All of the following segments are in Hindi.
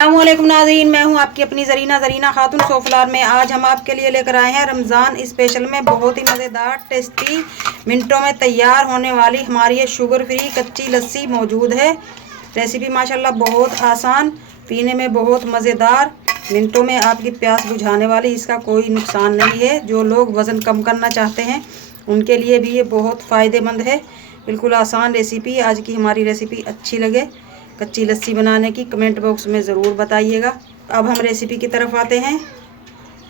अस्सलामुअलैकुम नाज़रीन, मैं हूं आपकी अपनी ज़रीना खातून सोफलार में। आज हम आपके लिए लेकर आए हैं रमज़ान स्पेशल में बहुत ही मज़ेदार टेस्टी मिनटों में तैयार होने वाली हमारी ये शुगर फ्री कच्ची लस्सी मौजूद है। रेसिपी माशाल्लाह बहुत आसान, पीने में बहुत मज़ेदार, मिनटों में आपकी प्यास बुझाने वाली। इसका कोई नुकसान नहीं है। जो लोग वज़न कम करना चाहते हैं उनके लिए भी ये बहुत फ़ायदेमंद है। बिल्कुल आसान रेसिपी। आज की हमारी रेसिपी अच्छी लगे कच्ची लस्सी बनाने की कमेंट बॉक्स में ज़रूर बताइएगा। अब हम रेसिपी की तरफ आते हैं।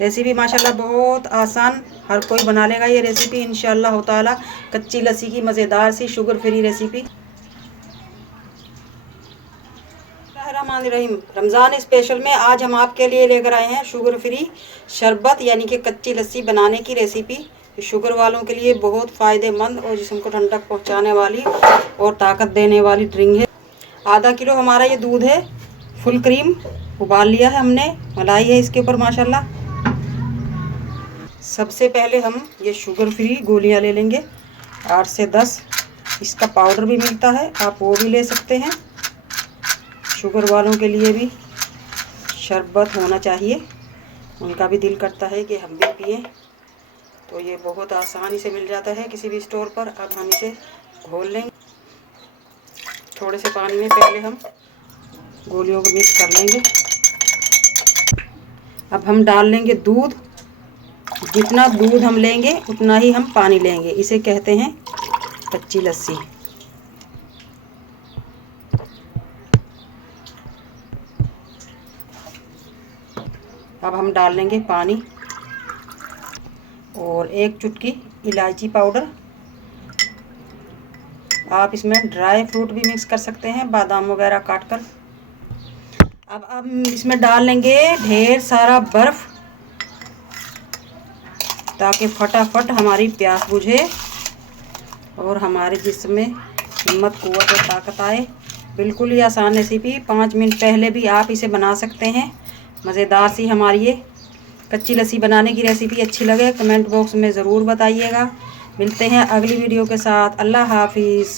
रेसिपी माशाल्लाह बहुत आसान, हर कोई बना लेगा ये रेसिपी इंशाअल्लाह ताला। कच्ची लस्सी की मज़ेदार सी शुगर फ्री रेसिपी। रहीम, रमज़ान स्पेशल में आज हम आपके लिए लेकर आए हैं शुगर फ्री शरबत यानी कि कच्ची लस्सी बनाने की रेसिपी। शुगर वालों के लिए बहुत फ़ायदेमंद और जिस्म को ठंडक पहुंचाने वाली और ताकत देने वाली ड्रिंक है। आधा किलो हमारा ये दूध है, फुल क्रीम उबाल लिया है हमने, मलाई है इसके ऊपर माशाल्लाह। सबसे पहले हम ये शुगर फ्री गोलियां ले लेंगे, 8 से 10। इसका पाउडर भी मिलता है, आप वो भी ले सकते हैं। शुगर वालों के लिए भी शरबत होना चाहिए, उनका भी दिल करता है कि हम भी पिएं, तो ये बहुत आसानी से मिल जाता है किसी भी स्टोर पर। अब हम इसे घोल लेंगे थोड़े से पानी में। पहले हम गोलियों को मिक्स कर लेंगे। अब हम डाल लेंगे दूध। जितना दूध हम लेंगे उतना ही हम पानी लेंगे। इसे कहते हैं कच्ची लस्सी। अब हम डाल लेंगे पानी और 1 चुटकी इलायची पाउडर। आप इसमें ड्राई फ्रूट भी मिक्स कर सकते हैं, बादाम वगैरह काट कर। अब हम इसमें डाल लेंगे ढेर सारा बर्फ़ ताकि फटाफट हमारी प्यास बुझे और हमारे जिस्म में हिम्मत, कुव्वत और ताकत आए। बिल्कुल ही आसान रेसिपी, 5 मिनट पहले भी आप इसे बना सकते हैं। मज़ेदार सी हमारी ये कच्ची लस्सी बनाने की रेसिपी अच्छी लगे कमेंट बॉक्स में ज़रूर बताइएगा। मिलते हैं अगली वीडियो के साथ। अल्लाह हाफिज़।